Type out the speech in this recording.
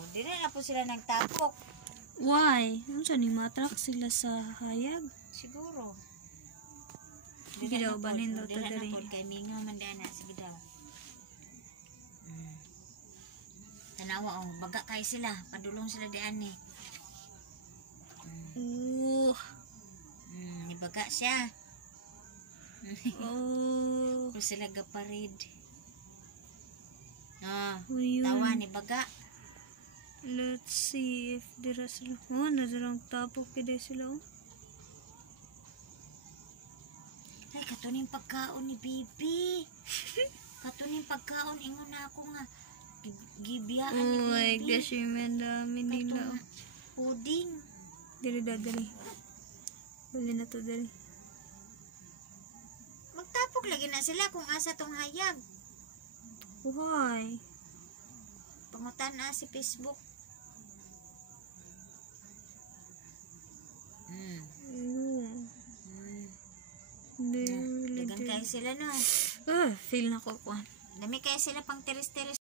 Oh, di na po sila nagtapok. Why? Ano siya ni matrak sila sa hayag? Siguro. Sige daw, banin daw ta Dili diri. na po kay mingaw man dana. Sige daw. Tanawa oh, baga kay sila. Padulong sila di ani. Nibaga siya. Oh. Pero sila gaparid. Ah, Uyun. tawa ni baga. Let's see if dira sila. Oh, nadarang tapok kida sila. Oh. Ay, katuning pagkaon ni Bibi. Katuning pagkaon. Ingon na ako nga. Gibiyaan ni Oh Bibi. my gosh, yung dami nila. Oh. Puding. Dili da, dili. Bali na to, dili. Magtapok lagi na sila kung asa tong hayag. Why? Pangutan na si Facebook. Dagan kayo sila no. Feel na ko, Kwan. Dami kayo sila pang teres-teres.